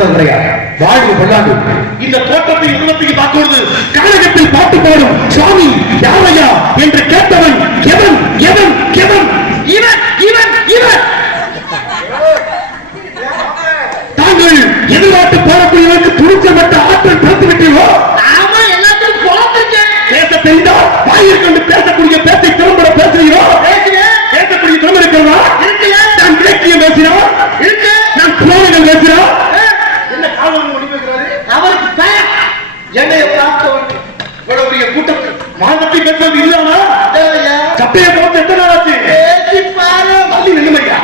பார்த்தது கிடையாது. வாழ்வு கொள்ளாது. இந்த தோட்டத்தை உருவத்தையும் பார்க்கும்போது காலகத்தில் பாட்டு பாடும் சுவாமி யாரையா என்று கேட்டவன் எவன் எவன் எவன் இவன் இவன் இவன். தாங்கள் எதிர்பார்த்து போடக்கூடியவருக்கு துணிச்சப்பட்ட ஆற்றல் பிறந்து விட்டீர்களோ? ஆமா, எல்லாத்தையும் குழப்பிருக்கேன். பேச தெரிந்தால் வாயிற் கொண்டு பேசக்கூடிய பேச்சை திறம்பட பேசுகிறீரோ? பேசக்கூடிய திறமை இருக்கிறதா? நான் இலக்கியம் பேசினோம் இருக்கு, நான் புராணங்கள் பேசினோம். என்ன காவல் முடிவுகிறாரு அவருக்கு பயம். என்னைய பார்த்தவன் இவ்வளவு பெரிய கூட்டத்தில் மாதத்தை பெற்றது இல்லாமா? சட்டையை போட்டு எத்தனை நாள் ஆச்சு? தள்ளி நின்னுமையா.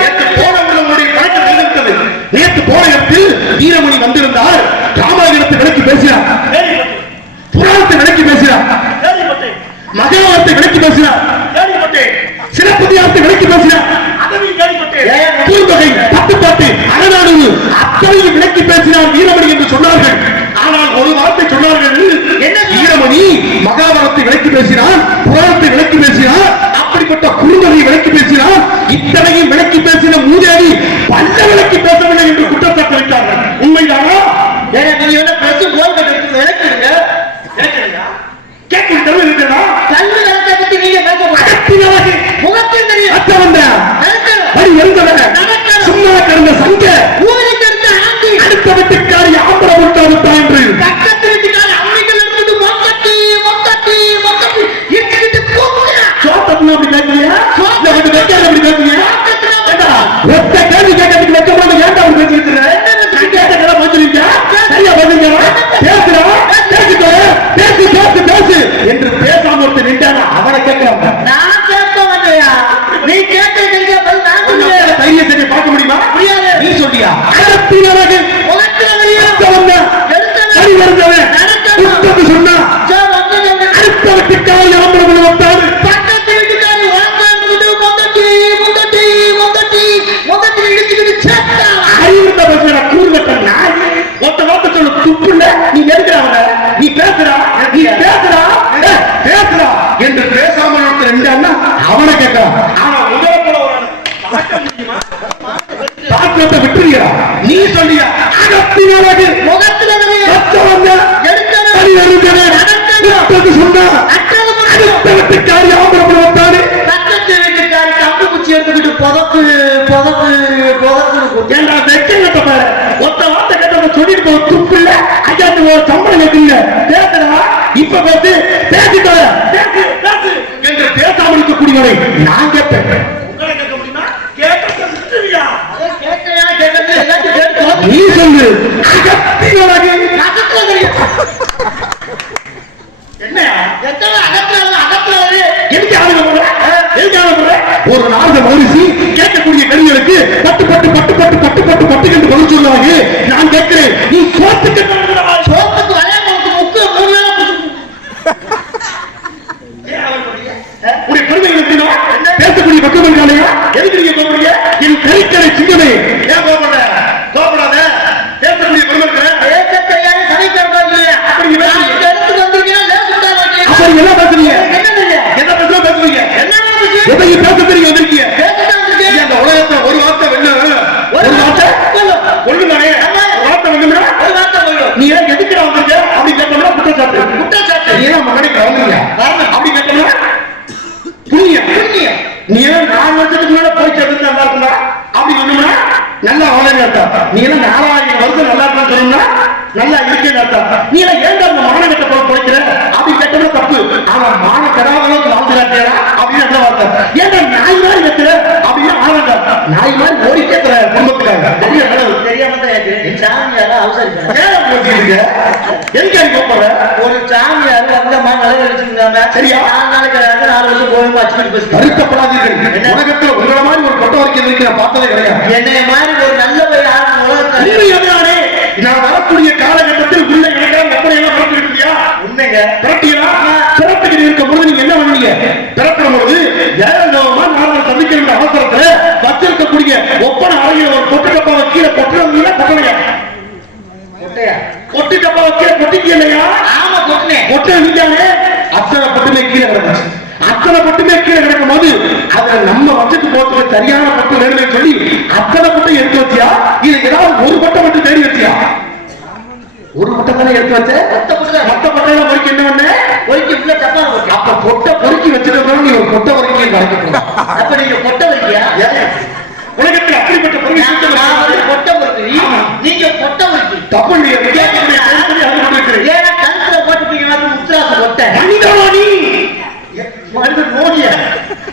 நேற்று போன உள்ளவனுடைய கணக்கு நிறுத்தது. நேற்று போன இடத்தில் வீரமணி வந்திருந்தார். ராமாயணத்தை விளக்கி பேசினார், புராணத்தை விளக்கி பேசினார், மகாபாரத்தை விளக்கி பேசினார், சிலப்பதிகாரத்தை விளக்கி பேசினார், பூர்வகை பட்டுப்பாட்டு அகநானூறு அத்தனையும் விளக்கி பேசினார் வீரமணி என்று சொன்னார்கள். ஆனால் ஒரு வார்த்தை சொன்னார்கள், என்ன? வீரமணி மகாபாரத்தை விளக்கி பேசினார், புராணத்தை விளக்கி பேசினார், அப்படிப்பட்ட குறுந்தொகையை விளக்கி பேசினார். இத்தனையும் விளக்கி பேசின மூதேவி பல்ல விளக்கி பேசவில்லை என்று குற்றச்சாட்டு வைத்தார்கள். உண்மைதானா? நீங்க என்ன பேசும் போது விளக்குங்க. கேட்கும் தவிர இருக்கிறதா? கல்வி விளக்கை பத்தி நீங்க பேச முகத்தில் தெரியும். அத்த வந்த வழி வருந்தவன் சும்மா கிடந்த சங்க ஊருக்கு இருந்த ஆண்டி அடுத்த வீட்டுக்காரி ஆம்பளை விட்டா என்று பக்கத்து வீட்டுக்காரி அம்மிகள் இருந்தது. மொக்கத்தி மொக்கத்தி மொக்கத்தி இட்டு கூப்பிடுங்க. சோத்தத்துல அப்படி கேட்கலையா? சோத்துல வந்து வைக்காத அப்படி கேட்கலையா? ஒத்த கேள்வி கேட்கறதுக்கு வைக்கமான ஏன்டா அப்படி பேசிருக்கிறேன்? கேட்ட கதை பதிலுங்க சரியா பதிலுங்க. பேசுறா பேசிக்கோ, பேசி பேசு பேசு என்று பேசாம ஒருத்தர் நின்றானா அவனை கேட்கிறாங்க. நான் கேட்க மாட்டேயா? நீ கேட்ட தைரிய சரி பார்க்க முடியுமா? முடியாது. நீ சொல்லியா? அடத்தினவன் உலகத்துல வெளியே வந்த சரி வருந்தவன் உத்தம சொன்னா அடுத்த வீட்டுக்காரி ஆம்பளை வந்தாரு. பக்கத்து வீட்டுக்காரி மொத்தட்டி மொத்தட்டி மொத்தட்டி மொத்தட்டி இடிச்சுக்கிட்டு சேர்த்தா அறிவுறுத்த பசங்க கூறுவட்டம் நாய் ஒத்த வார்த்தை சொல்ல துப்புல நீ நெருக்கிறவன நீ பேசுறா நீ பேசுறா பேசுறா என்று பேசாமல் ஒருத்தர் இருந்தான்னா அவனை கேட்கிறான். அவன் தாக்கத்தை விட்டுறியா? நீ சொல்லியா? அகத்தினவன் முகத்துல வீட்டுக்காரி ஆம்பளை வந்தாரு. பக்கத்து வீட்டுக்காரி கம்பு குச்சி எடுத்துக்கிட்டு புதப்பு புதப்பு புதப்பு ஏன்னா வெக்கத்தை பாரு. ஒத்த வார்த்தை கேட்ட சொல்லிட்டு போக துப்பு இல்ல. அஜாத்து ஒரு சம்பளம் கேட்கல. பேசுறா இப்ப பார்த்து பேசிட்டு பேசு பேசு என்று பேசாமல் இருக்கக்கூடியவரை நான் கேட்பேன். நீ சொல்லு. ஒரு நாள் மோரிசி கேட்கக்கூடிய கருவிகளுக்கு பட்டு பட்டு பட்டு பட்டு பட்டு பட்டு பட்டு என்று பதில் சொல்லுவாங்க. நான் கேட்கிறேன், நீ சோத்துக்கு சோத்துக்கு வளையங்களுக்கு முக்கு மூணு உடைய பெருமை எப்படின்னா பேசக்கூடிய பக்கம் இருக்காலையா? எதுக்கு நீங்க போறீங்க? என் கறிக்கடை சிங்கமே ஏன் போகப்பட கோபப்படாத. பேசக்கூடிய பெருமை இருக்கிற பேசத்தையாரு சனிக்கிழமை அப்படி எடுத்து வந்திருக்கீங்க. அப்படி என்ன பேசுறீங்க? என்ன பேசுறோம் பேசுறீங்க? எதையும் பேச தெரியும் வந்திருக்கீங்க. அந்த உலகத்துல ஒரு வார்த்தை வெள்ள ஒரு வார்த்தை ஒண்ணுதானே வார்த்தை வெல்லும்னா ஒரு வார்த்தை வெல்லும். நீ ஏன் எதுக்குடா வந்திருக்க அப்படி கேட்டோம்னா குற்றச்சாட்டு குற்றச்சாட்டு. நீ ஏன் மகனுக்கு வந்தீங்க அப்படி கேட்டோம்னா புண்ணியம் புண்ணியம். நீ ஏன் 4 வருஷத்துக்கு முன்னாடி போய் சேர்ந்து நல்லா இருக்குங்களா அப்படி சொன்னோம்னா நல்லா வளர்ந்து அர்த்தம். நீ எல்லாம் 4000 வருஷம் நல்லா இருக்கான்னு சொன்னோம்னா நல்லா இருக்கேன்னு அர்த்தம். நீ எல்லாம் ஏன் அந்த மகனை கிட்ட போய் போய்க்கிற அப்படி கேட்டோம்னா தப்பு. அவன் மான கடாவளவுக்கு வாழ்ந்துடாட்டா அப்படின்னு என்ன வார்த்தை? ஏன் நாய் மாதிரி வைக்கிற அப்படின்னா ஆனந்த நாய் மாதிரி ஓடி கேட்கிற குடும்பத்துக்காக தெரியாம சாமியார அவசரிக்க எதுக்கு ஒரு சாமியார் அந்த மலை வச்சிருந்தாங்க. சரியா 4 நாளைக்கு 4 வருஷம் கோயம்பு வச்சுக்கிட்டு வருத்தப்படாதீர்கள். உலகத்துல உங்களை மாதிரி ஒரு கொட்ட வரைக்கும் இருக்கு நான் பார்த்ததே கிடையாது. என்னைய மாதிரி ஒரு நல்ல உலகத்தானே நான் வரக்கூடிய காலகட்டத்தில் உள்ள இடம் எப்படி எல்லாம் பிறப்பிட்டு இருக்கியா? உண்மைங்க பிறப்பியா? பிறப்புக்கு இருக்கும் பொழுது நீங்க என்ன பண்ணீங்க? பிறப்பிடும் பொழுது ஏழோமா நாங்கள் சந்திக்கிற அவசரத்துல வச்சிருக்கக்கூடிய ஒப்பனை அழகிய ஒரு கொட்டு டப்பாவை கீழே கொட்டுறவங்க கொட்டலையா? கொட்டு டப்பாவை கீழே கொட்டிக்கு இல்லையா? ஆமா கொட்டினேன். கொட்ட நீங்கானே அத்தனை பட்டுமே கீழே கிடந்துச்சு. அத்தனை பட்டுமே கீழே கிடக்கும் போது அதை நம்ம வச்சுட்டு போட்டு சரியான பட்டு வேணுமே சொல்லி அத்தனை பட்டம் எடுத்து வச்சியா? இது ஏதாவது ஒரு பட்டம் மட்டும் தேடி ஒரு முட்டை தானே எடுத்து வச்ச மொத்த முட்டையில பொறுக்கி என்ன பண்ண பொறுக்கி உள்ள தப்பா இருக்கு. அப்ப பொட்டை பொறுக்கி வச்சிருக்கோம் நீ ஒரு கொட்டை பொறுக்கி கிடைக்கும். அப்ப நீங்க கொட்டை வைக்கியா? உலகத்தில் அப்படிப்பட்ட பொறுக்கி கொட்டை பொறுக்கு நீங்க கொட்டை வைக்கி தப்பு இல்லையா? ஏன்னா கழுத்துல போட்டுப்பீங்க முத்ராசு கொட்டை மனிதனோடி மனிதன் நோடியா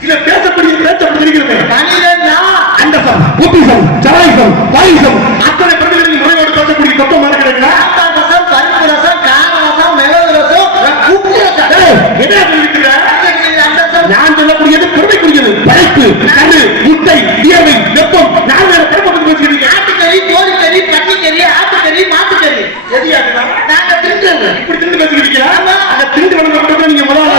இல்ல பேசக்கூடிய பேசப்படுகிறது மனிதன்னா அண்டசம் புத்திசம் ஜலாயுசம் வாயுசம் அத்தனை பிரதிகளில் முறையோடு பேசக்கூடிய தத்துவம் இருக்கிறீங்களா? ரசம் பருப்பு ரசம் கார ரசம் மிளகு ரசம் உப்பு ரசம் என்ன இருக்கிற அண்டசம் நான் சொல்லக்கூடியது பெருமைக்குரியது படைப்பு கரு முட்டை வியர்வை வெப்பம் நான் வேற பெருமை பேசுகிறீங்க. ஆட்டுக்கறி கோழிக்கறி பட்டிக்கறி ஆட்டுக்கறி மாட்டுக்கறி எதியா நாங்க தின்றது இப்படி திண்டு பேசுகிறீங்களா? அந்த திண்டு வளர்ந்த மட்டும் நீங்க முதல்ல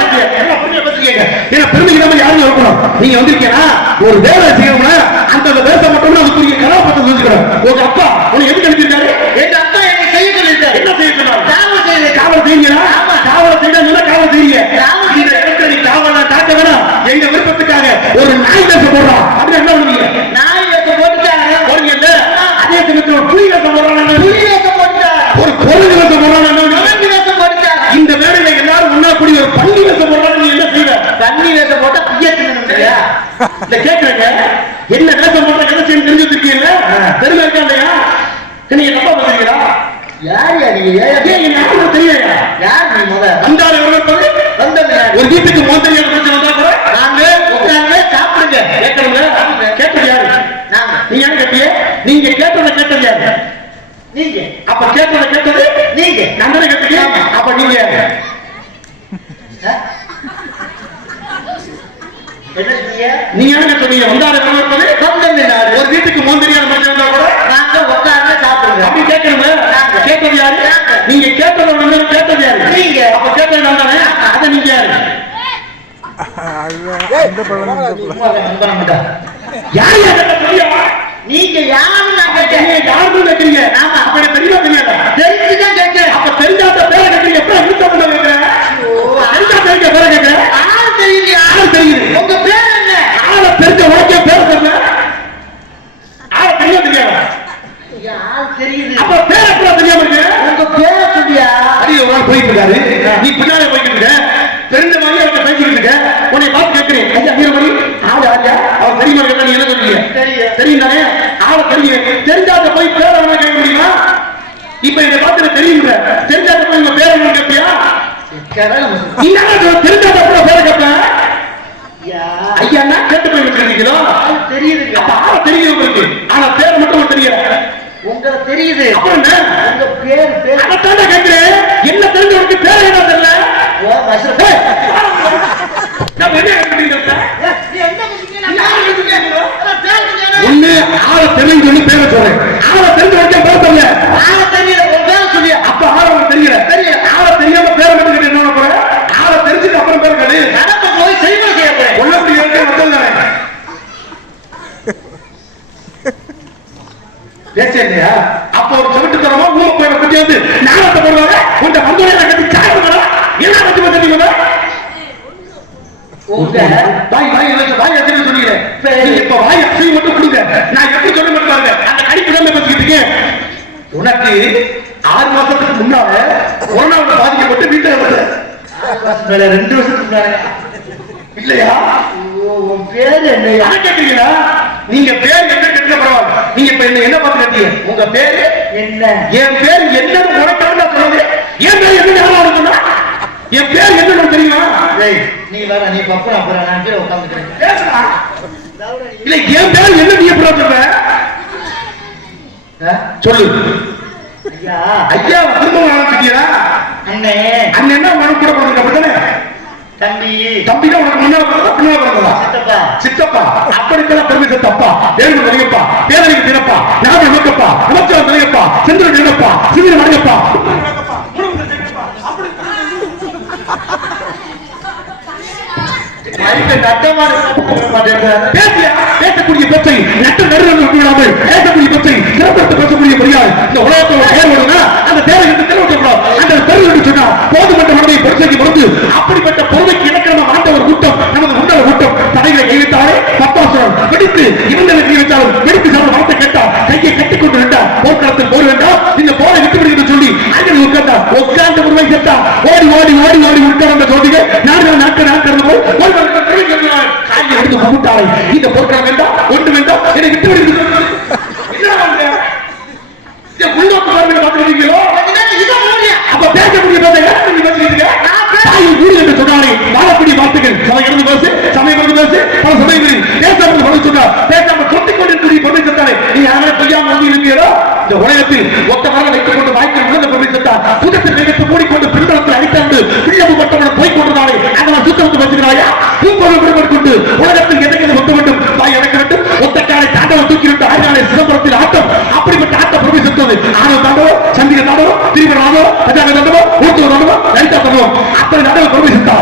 அப்படியே பேசுறீங்க. ஏன்னா பெருமைக்கு நம்ம யாரும் இருக்கணும். நீங்க வந்திருக்கீங்கன்னா ஒரு வேலை செய்யணும்னா அந்த வேலை மட்டும் அதுக்குரிய கதாபாத்திரம் செஞ்சுக்கிறோம். உங்க அப்பா உன்னை எதுக்கு அனுப்பியிருக்காரு? எங்க அப்பா என்னை செய்ய சொல்லிருக்காரு. என்ன செய்ய சொன்னாரு? காவல் செய்ய. காவல் செய்யுங்களா? காவல் செய்யணும் காவல் செய்யுங்க. காவல் இந்த இடத்துல நீ காவலா காக்க வேணாம். எங்க விருப்பத்துக்காக ஒரு நாய் வேஷம் போடுறான் அப்படின்னு என்ன பண்ணுவீங்க? நாய் வேஷம் போட்டுட்டாங்க போடுங்கல்ல. அதே சமயத்தில் ஒரு புலி வேஷம் போடுறான், புலி வேஷம் போட்டுட்டாங்க, ஒரு குரங்கு வேஷம் போடுறான், குரங்கு வேஷம் போட்டுட்டாங்க. இந்த வேலையில எல்லாரும் முன்னா கூடி ஒரு பள்ளி வேஷம் போடுறான்னு நீ என்ன செய்வ? தண்ணி வேஷம் போட்டா பிய தின்னணும் இல்லையா? இல்ல கேக்குறேங்க, என்ன வேஷம் போடுற எதை செய்ய தெரிஞ்சு வச்சிருக்கீங்கல்ல? பெருமை இருக்கா இல்லையா? நீங்க தப்பா பேசுறீங்களா? யார் நீங்க? ஏன் என்ன யாரும் தெரியலையா? யார் நீ முத வந்தாரு வந்தது ஒரு வீட்டுக்கு மோந்தரியா பிரச்சனை வந்தா கூட நாங்க உட்கார்ந்து சாப்பிடுங்க கேட்கணுங்க. கேட்டது யாரு? நாங்க. நீங்க யாரு கேட்டீங்க? நீங்க கேட்டதை கேட்டது யாரு? நீங்க. அப்ப கேட்டதை கேட்டது நீங்க. நான் தானே கேட்டீங்க. அப்ப நீங்க என்ன சொன்னீங்க? நீங்க என்ன சொன்னீங்க? வந்தாரு வந்தது ஒரு வீட்டுக்கு மோந்தரியா பிரச்சனை வந்தா கூட நாங்க உட்கார்ந்து சாப்பிடுங்க அப்படி கேட்கணுங்க. நாங்க. கேட்டது யாரு? நீங்க கேட்டது ஒண்ணு, கேட்டது யாரு? நீங்க. அப்ப கேட்டது நான் தானே. அத நீங்க யாரு? யார் யார் சொல்லியா? நீங்க யாரு? நான் கேட்டேன். நீங்க யாருன்னு கேட்கிறீங்க. ஆமா. அப்ப எனக்கு தெரியுமா தெரியாதா? தெரிஞ்சுதான் கேட்டேன். அப்ப தெரிஞ்சாத பேரை கேட்கிறீங்க. எப்ப இருக்க பண்ண கேட்கிறேன்? தெரிஞ்சா தெரிஞ்ச பேரை கேட்கிறேன். ஆள் தெரியலையா? ஆள் தெரியுது. உங்க பேர் என்ன? ஆளை தெரிஞ்ச உனக்கே பேர் சொல்ல. ஆளை தெரியா தெரியாதா? ஆள் தெரியுது. அப்ப பேர் எப்படி தெரியாம இருக்கு? உங்க பேர் சொல்லியா? அடி ஒரு நாள் போயிட்டு இருக்காரு. நீ பின்னாலே போயிட்டு இருக்க. தெரிஞ்ச மாதிரி அவர்கிட்ட பேசிட்டு இருக்க. உன்னை பார்த்து கேட்கிறேன். ஐயா வீரமணி ஆள் யாரியா? அவர் தெரியுமா கேட்டா நீ என்ன சொல்றீங்க? தெரியும் தானே? ஆளை தெரியும். தெரிஞ்சாத போய் பேரை வேணா கேட்க முடியுமா? இப்ப இதை பார்த்து தெரியுங்க. தெரிஞ்சாத போய் உங்க பேரை வேணும் கேட்பியா? நீ தெரிஞ்சாத கூட பேரை கேட்பேன். ஐயா கேட்டு போய் வச்சிருக்கீங்களோ? தெரியுது. அப்ப ஆளை தெரியும் உங்களுக்கு. ஆனா பேரை மட்டும் தெரியல. உங்களை தெரியுது. அப்புறம் என்ன? உங்க பேர் பேர் அதைத்தானே கேட்கிறேன். என்ன தெரிஞ்சவனுக்கு பேர் என்ன தெரியல? ஒண்ணு ஆளை தெரிஞ்சு ஒண்ணு பேரை சொல்றேன். ஆளை தெரிஞ்ச வரைக்கும் பேர சொல்ல. ஆளை தெரியல உங்க பேரை சொல்லி. அப்ப ஆளை தெரியல. ஆளை தெரியாம பேரை மட்டும் கேட்டு என்ன போற? ஆளை தெரிஞ்சுட்டு அப்புறம் பேர் கேடு. நடக்க போய் செய்வ செய்ய போறேன். ஒண்ணு மக்கள் தானே பேசே இல்லையா? அப்ப ஒரு செவிட்டு தரமா ஊமை போய் குட்டி வந்து நாளத்தை போடுவாங்க. உங்க மந்தோட கட்டி சாப்பிடுறா என்ன கட்டி வச்சிருக்கீங்க? உங்க வாய் வாய் வாய் எத்தனை சொன்னீங்க? இப்ப வாய் அசைவு மட்டும் கொடுங்க. நான் எப்படி சொல்ல மாட்டாங்க. அந்த கடிப்பு தான் பேசிக்கிட்டு இருக்கேன். உனக்கு 6 மாசத்துக்கு முன்னால கொரோனாவில் பாதிக்கப்பட்டு வீட்டுல வந்து 2 வருஷத்துக்கு முன்னாடி இல்லையா? உன் பேர் என்ன கேட்டீங்களா? நீங்க பேர் என்ன கேட்க பரவாயில்ல. நீங்க இப்ப என்ன பார்த்து கேட்டீங்க? உங்க பேரு என்ன? என் பேர் என்னன்னு உனக்காக நான் சொல்றேன். என் பேர் என்ன ஞாபகம் இருக்குன்னா என் பேர் என்னன்னு தெரியுமா? நீ வேற நீ பப்பரா போற நான் கீழே உட்கார்ந்துக்கிறேன். இல்ல என் பேர் என்ன நீ எப்படி சொல்ற? சொல்லு. ஐயா ஐயா திரும்ப ஆரம்பிச்சிட்டியா? அண்ணே அண்ணன் உனக்கு கூட பிறந்த அப்படித்தானே? தம்பி தம்பி தான் உனக்கு முன்னால பிறந்தா பின்னால பிறந்ததா? சித்தப்பா சித்தப்பா அப்படிக்கெல்லாம் பெருமை சித்தப்பா தேர்வு தலையப்பா பேரறிவு தினப்பா நாம நோக்கப்பா நமச்சாரம் தலையப்பா செந்திர நினைப்பா சிந்திர மடையப்பா பேசக்கூடிய பேச்சை நட்ட நடுவில் விடாமல் பேசக்கூடிய பேச்சை சிறப்பு பேசக்கூடிய முடியாது. இந்த உலகத்தோட பேர் வருதுன்னா அந்த தேவை தெரிவிக்கப்படும். அந்த பெருமை சொன்னா போதுமன்ற மனதை பொறுத்தை மறந்து அப்படிப்பட்ட பொறுமைக்கு இலக்கணமா ஆண்ட ஒரு கூட்டம் நமது முன்னாள் கூட்டம் தடைகளை கைவிட்டாலே பத்தாசுரம் வெடித்து இவங்களை கைவிட்டாலும் வெடித்து சாப்பிட வார்த்தை கேட்டால் கையை கட்டிக்கொண்டு வேண்டாம் போர்க்களத்தில் போர் வேண்டாம் இந்த போரை விட்டுவிடுகிறது சொல்லி அங்கே ஓடி ஓடி ஓடி ஓடி விட்டு வந்த ஜோதிகை நாட்கள் போய் காலி எடுத்து கும்பிட்டாளை இந்த பொருட்கள் வேண்டாம் ஒன்று வேண்டாம் என்னை விட்டு விடுகிறது உள்நோக்கு பார்வையை பார்க்கிறீங்களோ அப்ப பேசக்கூடிய தாயை கூடி என்று சொன்னாலே வாழக்கூடிய வார்த்தைகள் சமைக்கிறது பேசு சமயம் பேசு பல சமயங்களில் பேசாமல் சொல்ல சொன்னார் பேசாமல் சொத்திக் கொண்டிருக்கூடிய பொருளை சொன்னாலே நீ யாரை பொய்யாமல் வந்து இருக்கிறீரோ இந்த உலகத்தில் ஒத்த மரம் வைத்துக் கொண்டு வாய்க்கிற உணர்ந்த பொருளை சொன்னார் புதத்தில் வைத்து மூடிக்கொண்டு பின்பலத்தில் அடித்தாண்டு பிள்ளை பட்டவனை போய் கொண்டதாலே அதனால் சுத்தம் பேசுகிறாயா பூப்பொருள் விடுபட்டு கொண்டு உலகத்தில் எதற்கு ஒத்த வேண்டும் வாய் அடக்க வேண்டும் ஒத்த காலை தாண்டவம் தூக்கிவிட்டு ஆறு சிதம்பரத்தில் ஆட்டம் அப்படிப்பட்ட ஆட்டம் பொருளை சுத்தது ஆனந்த தாண்டவம் சந்திர தாண்டவம் திருமண தாண்டவம் கஜாக தாண்டவம் ஊத்துவ தாண்டவம் லலிதா தாண்டவம் அத்தனை நாடகம் பொருளை சுத்தா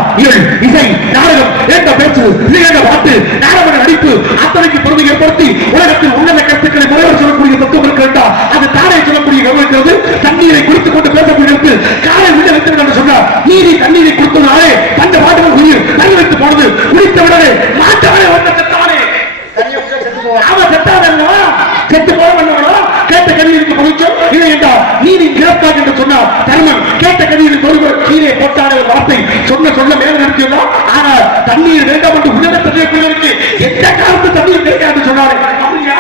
இசை நாடகம் ஏற்ற பேச்சு சிறந்த பாட்டு நாடக நடிப்பு அத்தனைக்கு பொறுமை ஏற்படுத்தி உலகத்தில் உன்னத கருத்துக்களை முறையோடு சொல்லக்கூடிய தத்துவம் இருக்கிறதா அது தானே சொல்லக்கூடிய கவனிக்கிறது தண்ணீரை குடித்துக் கொண்டு பேசக்கூடிய காலை உள்ள வைத்திருக்க என்று சொன்னார் நீதி தண்ணீரை கொடுத்ததாலே பஞ்ச பாட்டுகள் உயிர் தண்ணி வைத்து போனது குடித்த உடனே மாற்றாலே வந்த செத்தானே அவன் செத்தாதல்லா செத்து போக வேண்டாம் கேட்ட கதிகளுக்கு பகிச்சம் இல்லை என்றால் நீதி இழப்பாக என்று சொன்னார் தர்மன் கேட்ட கதிகளுக்கு ஒருவர் கீழே போட்டான ஒரு வார்த்தை சொல்ல மேல நிறுத்தியுள்ளார் ஆனால் தண்ணீர் வேண்டாம் என்று உடனே தெரியக்கூடியவருக்கு எந்த காலத்து தண்ணீர் கிடைக்காது சொன்னாரே அப்படியா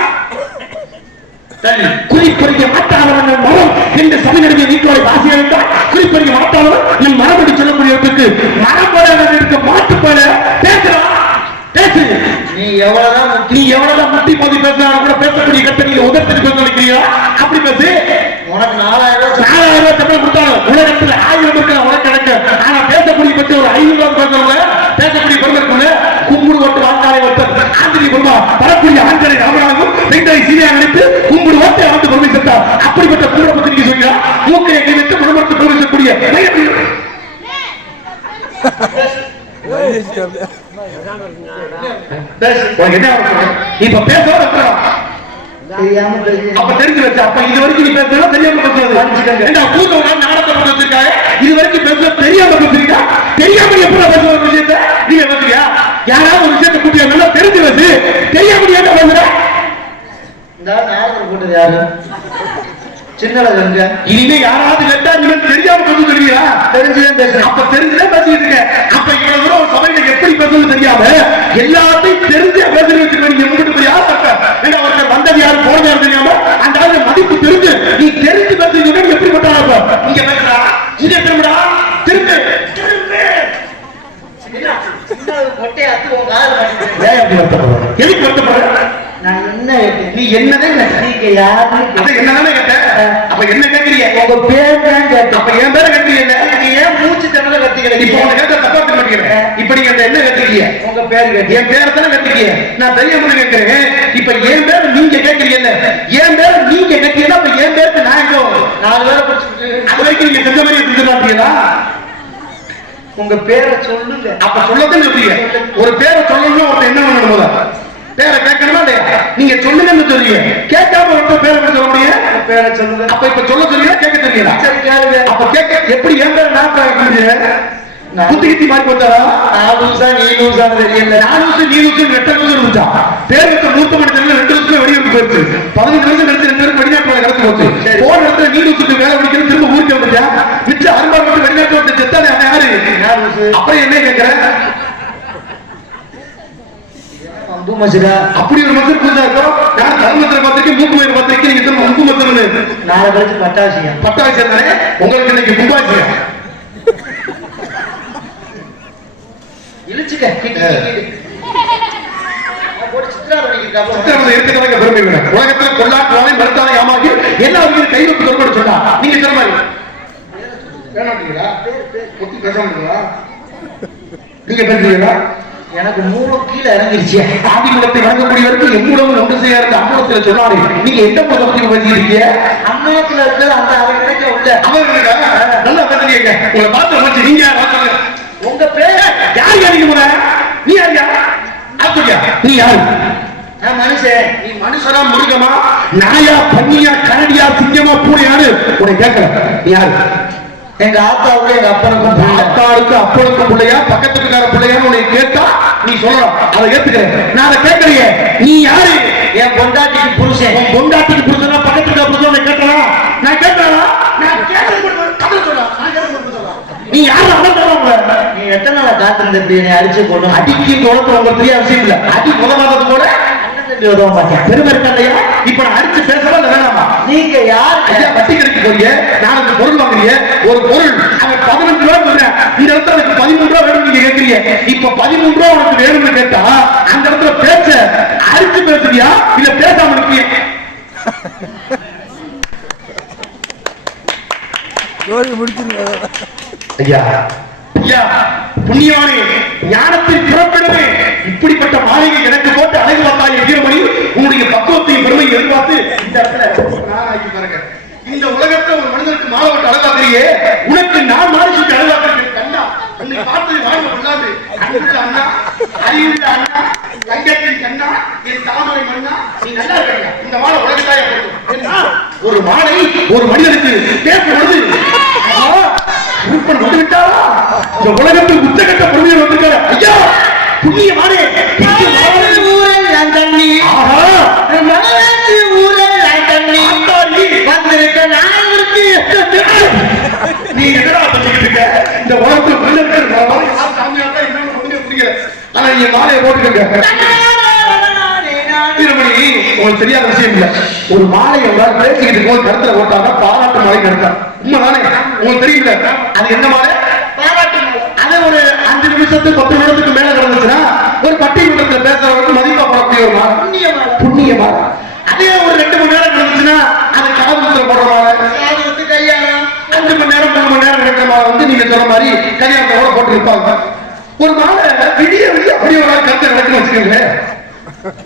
குறிப்பறிய மாட்டாளவன் மரம் என்று சபையினருடைய நீக்கோரை வாசிய என்றால் குறிப்பறிய மாட்டாளவன் என் மரம் என்று சொல்லக்கூடியவருக்கு மரம் போல இருக்க மாட்டு போல பேசுறான் பேசு நீ எவ்வளவுதான் முட்டி மோதி பேசினாலும் கூட பேசக்கூடிய கட்டணி உதர்த்து பேச நினைக்கிறீங்களா அப்படி பேசு உனக்கு 4000 ரூபாய் சம்பளம் கொடுத்தாலும் உலகத்தில் 1000 இருக்கு உனக்கு கிடைக்க ஆனா பேசக்கூடிய பற்றி ஒரு 500 பேசுறவங்க பேசக்கூடிய பெருமைக்குள்ள கும்பிடு ஓட்டு வாழ்ந்தாலே ஒருத்தர் ஆந்திரி பெருமா வரக்கூடிய ஆண்களை ராமநாதனும் பெண்களை சீரியா நினைத்து கும்பிடு ஓட்டை ஆண்டு பெருமை சென்றார் அப்படிப்பட்ட கும்பிட பத்தி நீங்க சொல்லுங்க மூக்கையை கைவிட்டு மனமரத்து பெருமை செய்யக்கூடிய இப்ப பேச அப்ப தெரிஞ்சு வச்ச அப்ப இது வரைக்கும் நீ பேசுறது தெரியாம பேசுறது நாடகத்தை வச்சிருக்காங்க இது வரைக்கும் பேசுறது தெரியாம பேசுறீங்க தெரியாம எப்படி பேசுற ஒரு விஷயத்த நீங்க பேசுறியா யாராவது ஒரு விஷயத்தை கூட்டியா நல்லா தெரிஞ்சு வச்சு தெரியாம என்ன பேசுற இந்த நாடகம் கூட்டது யாரு சின்னங்க இனிமே யாராவது கேட்டா நீங்க தெரியாம பேச தெரியா தெரிஞ்சுதான் பேசுறேன் அப்ப தெரிஞ்சுதான் பேசிட்டு இருக்கேன் அப்ப இவ்வளவு தூரம் ஒரு சபையில எப்படி பேசுறது தெரியாம எல்லாத்தையும் தெரிஞ்ச பேசுறதுக்கு நீங்க முன்னிட்டு யார் ஏன்னா ஒருத்தர் வந்தது யாரு போனது யாரு தெரியாம அந்த ஆளு மதிப்பு தெரிஞ்சு நீ தெரிஞ்சு பேசுறீங்க எப்படி பண்றாங்க நீங்க பேசுறா இங்க திரும்படா திரும்ப எதுக்கு வருத்தப்படுற நீ என்னதான் என்னதானே கேட்ட அப்ப என்ன கேட்கிறீங்க உங்க பேர் தான் கேட்ட அப்ப என் பேரை கேட்கிறீங்க நீ ஏன் மூச்சு திறந்த கத்திக்கிறீங்க இப்ப உங்க கேட்ட தப்பா மாட்டேங்கிறேன் இப்ப நீங்க என்ன கேட்கிறீங்க உங்க பேர் கேட்டு என் பேரை தானே கேட்கிறீங்க நான் தெரியாம கேட்கிறேன் இப்ப என் பேர் நீங்க கேட்கிறீங்க என் பேர் நீங்க கேட்கிறீங்கன்னா அப்ப என் பேருக்கு நான் எங்க 4 பேரை படிச்சுட்டு அது வரைக்கும் நீங்க செஞ்ச மாதிரி செஞ்சு மாட்டீங்களா உங்க பேரை சொல்லுங்க அப்ப சொல்லத்தான் சொல்றீங்க ஒரு பேரை சொல்லணும்னு ஒருத்தர் என்ன பண்ணணும் போதா பேரை கேட்கணுமா இல்லையா நீங்க சொல்லுங்கன்னு சொல்றீங்க கேட்காம ஒருத்தர் பேரை சொல்ல முடியும் பேரை சொல்லுங்க அப்ப இப்ப சொல்ல சொல்றீங்க கேட்க தெரியுங்களா சரி கேளுங்க அப்ப கேட்க எப்படி என் பேரை நான் கேட்க முடியும் புத்திகித்தி மாதிரி போட்டாரா 4 நிமிஷம் நீ நிமிஷம் தெரியல 4 நிமிஷம் நீ நிமிஷம் 8 நிமிஷம் இருந்துச்சா பேர் வச்ச மூத்த மனிதர்கள் 2 நிமிஷம் வெளியூருக்கு போயிடுச்சு 15 நிமிஷம் கழிச்சு 2 பேருக்கு வெளிநாட்டுல கிடந்து போச்சு போன இடத்துல நீ நிமிஷத்துக்கு வேலை பிடிக்கிறது திரும்ப ஊருக்கு வந்துச்சா மிச்சம் 60 மட்டும் வெளிநாட்டு வந்து செத்தானே யாரு அப்புறம் என்ன கேட்கிறேன் அப்படி ஒரு மந்திரம் புரிஞ்சா இருக்கும் நான் தர்மத்திர பத்திரிக்கை மூக்கு மயிர் பத்திரிக்கை நீங்க திரும்ப அம்பு மந்திரம் 4 கழிச்சு பட்டாசியம் தானே உங்களுக்கு இன்னைக்கு கும்பாசியம் இழுச்சுக்க பெருமை உலகத்துல கொள்ளாட்டுவானை மறுத்தானை ஏமாற்றி எல்லாரும் கைவிட்டு தொடர்பு சொன்னா நீங்க சொல்ல மாதிரி நீங்க பேசுறீங்களா எனக்கு மூலம் கீழே இறங்கிருச்சு ஆதிமூலத்தை வழங்கக்கூடியவருக்கு எம்மூலமும் ஒன்று செய்ய இருக்க அம்மூலத்துல சொன்னாரு நீங்க எந்த மூலத்தை பத்தி பேசிக்கிறீங்க அம்மூலத்துல இருக்கிறது அந்த அவர் கிடைக்க உள்ள அவர் நல்லா பேசுறீங்க உங்களை பார்த்து நீங்க உங்க பேர் யார் யாருக்கு முறை நீ யாரியா அப்படியா நீ யாரு நான் மனுஷன் நீ மனுஷனா முருகமா நாயா பன்னியா கரடியா சிங்கமா பூனையான்னு உன்னை கேட்கல நீ யாரு எங்க ஆத்தாவுக்கு எங்க அப்பனுக்கும் ஆத்தாவுக்கு அப்பனுக்கும் பிள்ளையா பக்கத்துக்கார பிள்ளையான்னு உன்னை கேட்டா நீ சொல்லலாம் அதை ஏத்துக்கிறேன் நான் அதை கேட்கறியே நீ யாரு என் பொண்டாட்டிக்கு புருஷன் உன் பொண்டாட்டிக்கு புருஷனா பக்கத்துக்கார புருஷன் உன்னை கேட்டா நான் கேட்கறா நான் கேட்கறது கதை சொல்ல நீ யாரும் அவன் நீ எத்தனை நாளா காத்திருந்த இப்படி என்னை அடிச்சு போடும் அடிக்கு தோளத்துல உங்களுக்கு பெரிய அவசியம் இல்ல. அடி முதலாவது கூட உதவ மாட்டேன் பெருமை இருக்கா இல்லையா? இப்ப நான் அடிச்சு பேசவா இல்ல வேணாமா? நீங்க யார் ஐயா வட்டி கடைக்கு போறீங்க, நான் அந்த பொருள் வாங்குறீங்க, ஒரு பொருள் அவன் 15 ரூபா சொல்றேன், இந்த இடத்துல எனக்கு 13 ரூபா வேணும் நீங்க கேட்கறீங்க. இப்ப 13 ரூபா உனக்கு வேணும்னு கேட்டா அந்த இடத்துல பேச்ச அடிச்சு பேசுறியா இல்ல பேசாம இருப்பியா? ஐயா ஐயா புண்ணியவானே, ஞானத்தின் பிறப்பிடமே, இப்படிப்பட்ட மாளிகை எனக்கு போட்டு அழகு பார்த்தாய் வீரமணி. உன்னுடைய பக்குவத்தையும் பெருமையை எதிர்பார்த்து இந்த இடத்துல நான் ஆக்கி பாருங்க. இந்த உலகத்தை ஒரு மனிதனுக்கு மாணவர்கிட்ட அழகாக்குறியே, உனக்கு நான் மாறிச்சுட்டு அழகாக்குறேன். கண்ணா உன்னை பார்த்து வாழ்வு கொள்ளாது. அன்புள்ள அண்ணா, அறிவுள்ள அண்ணா, தங்கத்தின் கண்ணா, என் தாமரை மண்ணா, நீ நல்லா இருக்க. இந்த மாலை உலகத்தாய ஒரு மாலை ஒரு மனிதனுக்கு பேசும் பொழுது விட்டாரா இந்த உலகத்தில் உச்சகட்ட பொறுமையை வந்திருக்காரு. ஐயா புண்ணியமானே, ஊரல் தண்ணி ஊரல் தண்ணி வந்திருக்க நான் இருக்கு. நீ என்னடா பண்ணிக்கிட்டு இருக்க? இந்த உலகத்தில் புரியல. ஆனா நீங்க மாலையை போட்டுக்கங்க. உங்களுக்கு தெரியாத விஷயம் இல்ல, ஒரு மாலையை பேசிக்கிட்டு இருக்கும் கருத்துல போட்டாங்க பாராட்டு மாலை நடத்தாங்க. உண்மைதானே? உங்களுக்கு தெரியல அது என்ன மாலை? பாராட்டு மாலை. அது ஒரு 5 நிமிஷத்துக்கு 10 நிமிடத்துக்கு மேல நடந்துச்சுன்னா ஒரு பட்டிமன்றத்துல பேசுறவங்களுக்கு மதிப்பா போடக்கூடிய ஒரு மாலை, புண்ணிய மாலை. அதே ஒரு 2 மணி நேரம் நடந்துச்சுன்னா அது காதுல போடுற மாலை, கல்யாணம் 5 மணி நேரம் 3 மணி நேரம் நடக்கிற மாலை வந்து நீங்க சொல்ற மாதிரி கல்யாணத்தோட போட்டு இருப்பாங்க. ஒரு மாலை விடிய விடிய அப்படி ஒரு கருத்து நடக்குன்னு வச்சுக்கோங்க.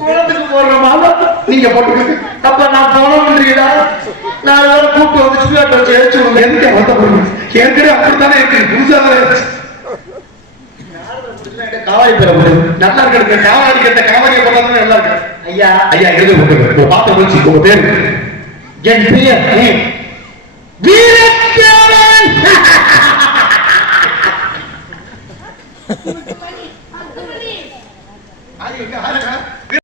குளத்துக்கு போடுற மாலை நீங்க போட்டுக்கிட்டு அப்ப நான் போனோம்ன்றீங்களா? 4 பேரை கூப்பிட்டு வந்து சுடுகாட்டை வச்சு எரிச்சு விடுங்க. எந்த வருத்தப்படுங்க? ஏற்கனவே அப்படித்தானே இருக்கு, புதுசாக காவாடி பெற முடியும். நல்லா இருக்கு. காவாடி கட்ட காவாடியை போட்டாதான் நல்லா இருக்கு. ஐயா ஐயா எழுத போட்டுருங்க. பார்த்து முடிச்சு உங்க பேரு என் பெயர்